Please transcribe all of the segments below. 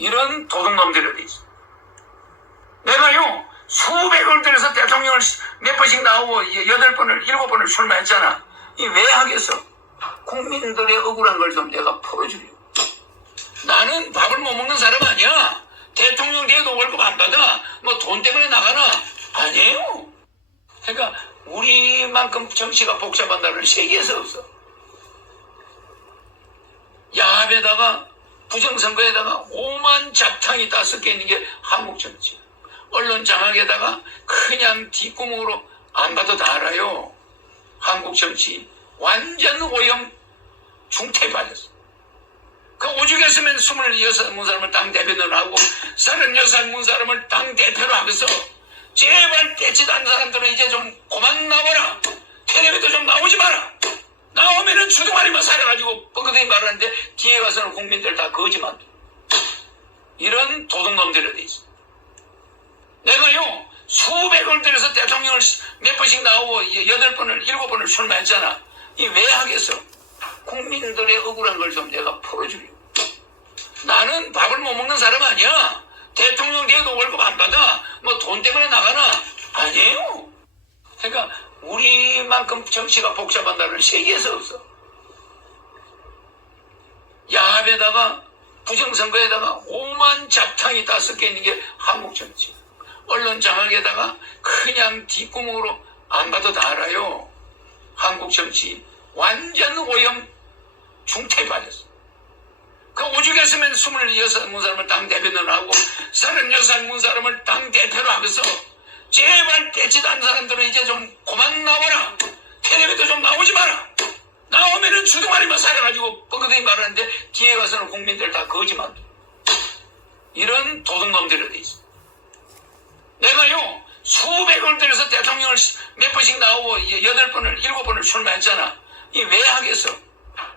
이런 도둑놈들에 대해서. 내가요, 수백을 들여서 대통령을 몇 번씩 나오고, 여덟 번을, 일곱 번을 출마했잖아. 이 왜 하겠어? 국민들의 억울한 걸 좀 내가 풀어주려고. 나는 밥을 못 먹는 사람 아니야. 대통령 돼도 월급 안 받아. 뭐 돈 때문에 나가나? 아니에요. 그러니까 우리만큼 정치가 복잡한다는 세계에서 없어. 야합에다가 부정선거에다가 오만 잡탕이 다 섞여 있는 게 한국 정치. 언론 장악에다가 그냥 뒷구멍으로 안 봐도 다 알아요. 한국 정치 완전 오염 중태에 빠졌어. 그 오죽했으면 26문 사람을 당 대표로 하고 36문 사람을 당 대표로 하면서 제발 대치도 않는 사람들은 이제 좀 그만 나와라. 텔레비도 좀 나오지 마라. 나오면은 주둥아리만 뻥긋이 말하는데 뒤에 가서는 국민들 다 거지만 이런 도둑놈들에 돼 있어. 내가요 수백을 들여서 대통령을 몇 번씩 나오고 여덟 번을 일곱 번을 출마했잖아. 이 왜 하겠어? 국민들의 억울한 걸 좀 내가 풀어주려고. 나는 밥을 못 먹는 사람 아니야. 대통령 돼도 월급 안 받아. 뭐 돈 때문에 나가나? 아니에요. 그러니까 우리만큼 정치가 복잡한다는 세계에서 없어. 야합에다가 부정선거에다가 오만 잡탕이 다 섞여 있는 게 한국 정치. 언론 장악에다가 그냥 뒷구멍으로 안 봐도 다 알아요. 한국 정치 완전 오염 중태에 빠졌어. 그 오죽했으면 26문 사람을 당 대표로 하고 36문 사람을 당 대표로 하면서 제발 대치도 않는 사람들은 이제 좀 그만 나와라. 텔레비도 좀 나오지 마라. 나오면은 주둥아리만 뻥긋이 말하는데 뒤에 가서는 국민들 다 거지만 이런 도둑놈들에 돼 있어. 내가요 수백을 들여서 대통령을 몇 번씩 나오고 여덟 번을 일곱 번을 출마했잖아. 이 왜 하겠어?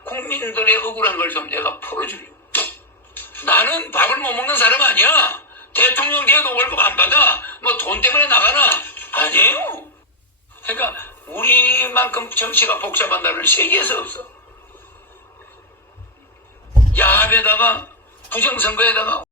국민들의 억울한 걸 좀 내가 풀어주려고. 나는 밥을 못 먹는 사람 아니야. 대통령 돼도 월급 안 받아. 뭐 돈 때문에 나가나? 아니에요. 그러니까 우리만큼 정치가 복잡한다는 세계에서 없어. 야합에다가 부정선거에다가